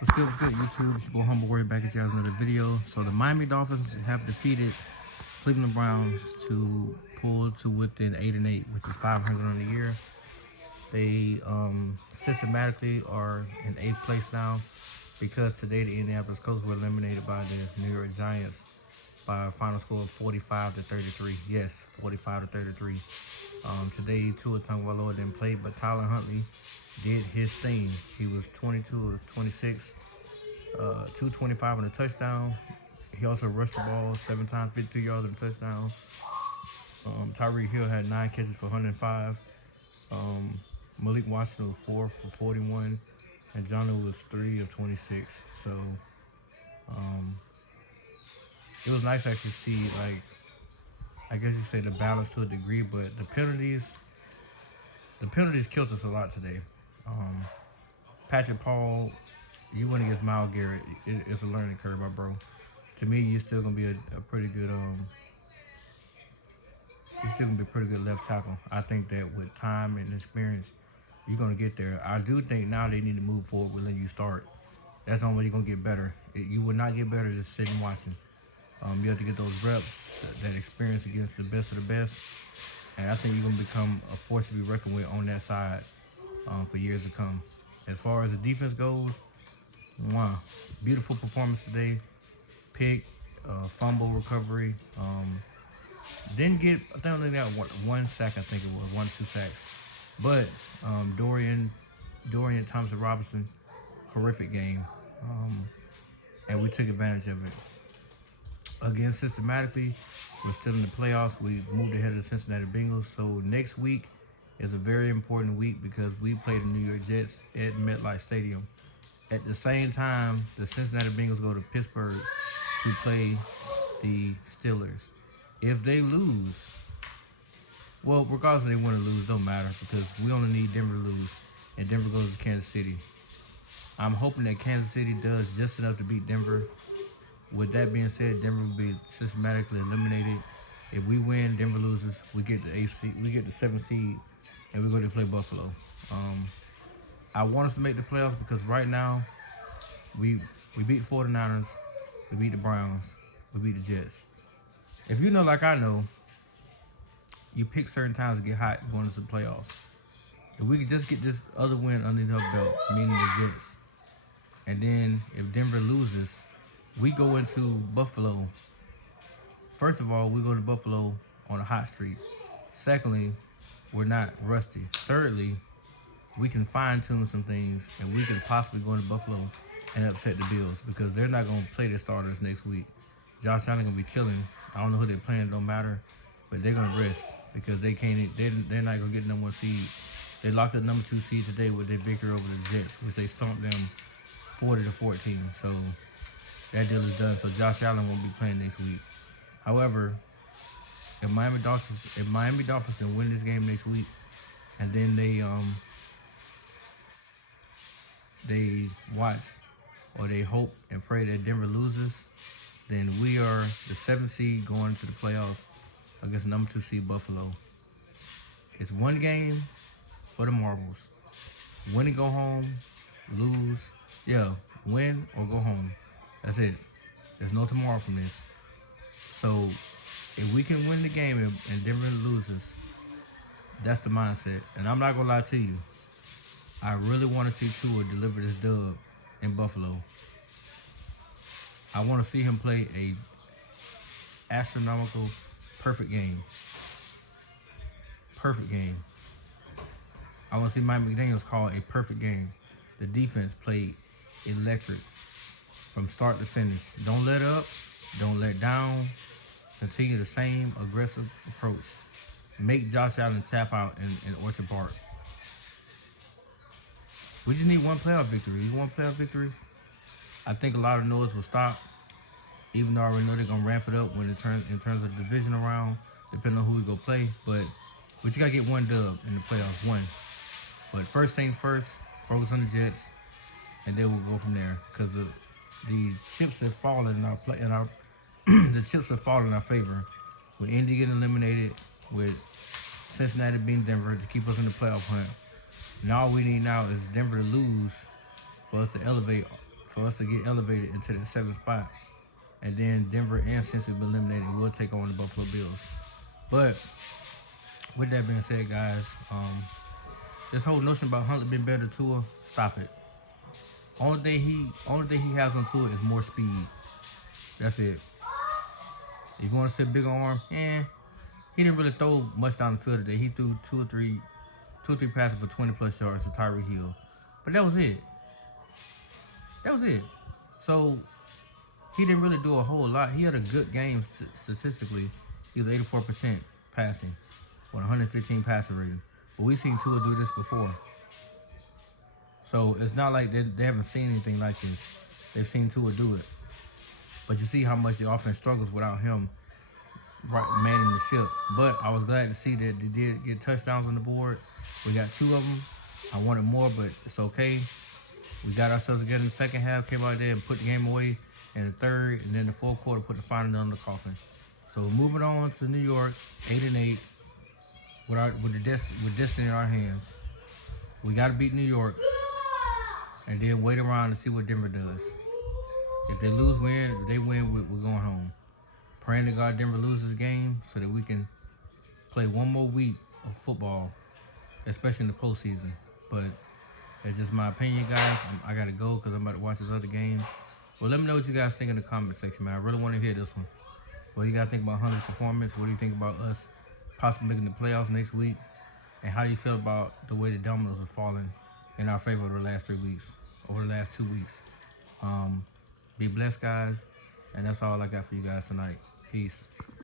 What's good, YouTube? It's your boy Humble Warrior back at you guys with another video. So the Miami Dolphins have defeated Cleveland Browns to pull to within 8-8, which is 500 on the year. They systematically are in 8th place now because today the Indianapolis Colts were eliminated by the New York Giants by a final score of 45-33. Yes, 45-33. Today Tua Tagovailoa didn't play, but Tyler Huntley did his thing. He was 22 of 26. 225 on a touchdown. He also rushed the ball 7 times, 52 yards on a touchdown. Tyreek Hill had 9 catches for 105. Malik Washington was 4 for 41. And Johnny was 3 of 26. So it was nice to actually see, like, I guess you say the balance to a degree, but the penalties killed us a lot today. Patrick Paul, you went against Myles Garrett. It's a learning curve, my bro. To me, you're still gonna be a pretty good you're still gonna be a pretty good left tackle. I think that with time and experience, you're gonna get there. I do think now they need to move forward with letting you start. That's the only way you're gonna get better. You will not get better just sitting watching. You have to get those reps, that experience against the best of the best, and I think you're gonna become a force to be reckoned with on that side for years to come. As far as the defense goes, wow, beautiful performance today. Pick, fumble recovery. Didn't get, I think they got one sack, I think it was, 1, 2 sacks. But Dorian Thompson Robinson, horrific game. And we took advantage of it. Again, systematically, we're still in the playoffs. We moved ahead of the Cincinnati Bengals. So next week is a very important week because we play the New York Jets at MetLife Stadium. At the same time, the Cincinnati Bengals go to Pittsburgh to play the Steelers. If they lose, well, regardless if they win or lose, don't matter because we only need Denver to lose, and Denver goes to Kansas City. I'm hoping that Kansas City does just enough to beat Denver. With that being said, Denver will be systematically eliminated. If we win, Denver loses, we get the 8th seed, we get the 7th seed, and we're going to play Buffalo. I want us to make the playoffs because right now we beat the 49ers, we beat the Browns, we beat the Jets. If you know like I know, you pick certain times to get hot going into the playoffs. If we could just get this other win underneath our belt, meaning the Jets, and then if Denver loses, we go into Buffalo. First of all, we go to Buffalo on a hot streak. Secondly, we're not rusty. Thirdly, we can fine-tune some things, and we can possibly go into Buffalo and upset the Bills because they're not going to play their starters next week. Josh Allen going to be chilling. I don't know who they're playing, it don't matter, but they're going to rest because they're not going to get number 1 seed. They locked the number 2 seed today with their victory over the Jets, which they stomped them 40-14. So that deal is done. So Josh Allen won't be playing next week. However, if Miami Dolphins can win this game next week, and then they watch or they hope and pray that Denver loses, then we are the 7th seed going into the playoffs against number 2 seed Buffalo. It's one game for the marbles. Win and go home, lose, win or go home. That's it. There's no tomorrow from this. So if we can win the game and Denver loses, that's the mindset. And I'm not gonna lie to you. I really want to see Tua deliver this dub in Buffalo. I want to see him play a astronomical, perfect game. Perfect game. I want to see Mike McDaniels call a perfect game. The defense played electric from start to finish. Don't let up. Don't let down. Continue the same aggressive approach. Make Josh Allen tap out in Orchard Park. We just need one playoff victory. You want playoff victory? I think a lot of noise will stop, even though I already know they're going to ramp it up when in terms of the division round, depending on who we go play. But you got to get one dub in the playoffs, one. But first thing first, focus on the Jets, and then we'll go from there. Because the chips have fallen in our the chips have fallen in our favor. With Indy getting eliminated, with Cincinnati beating Denver to keep us in the playoff hunt. And all we need now is Denver to lose for us to elevate for us to get elevated into the 7th spot. And then Denver and Cincy will be eliminated. We'll take on the Buffalo Bills. But with that being said, guys, this whole notion about Huntley being better than Tua, stop it. Only thing he has on Tua is more speed. That's it. If you want to say bigger arm, he didn't really throw much down the field today. He threw two or three passes for 20 plus yards to Tyreek Hill, but that was it. So he didn't really do a whole lot. He had a good game statistically. He was 84% passing with 115 passer rating. But we've seen Tua do this before. So it's not like they haven't seen anything like this. They've seen Tua do it. But you see how much the offense struggles without him manning the ship. But I was glad to see that they did get touchdowns on the board. We got 2 of them. I wanted more, but it's okay. We got ourselves together in the second half, came out there and put the game away in the third, and then the fourth quarter put the final nail in the coffin. So moving on to New York, 8-8, with destiny in our hands. We got to beat New York, and then wait around and see what Denver does. If they win. If they win, we're going home. Praying to God Denver loses the game so that we can play one more week of football, especially in the postseason. But that's just my opinion, guys. I got to go because I'm about to watch this other game. Well, let me know what you guys think in the comment section, man. I really want to hear this one. What do you guys think about Hunter's performance? What do you think about us possibly making the playoffs next week? And how do you feel about the way the dominoes are falling in our favor over the last 2 weeks? Be blessed, guys. And that's all I got for you guys tonight. Peace.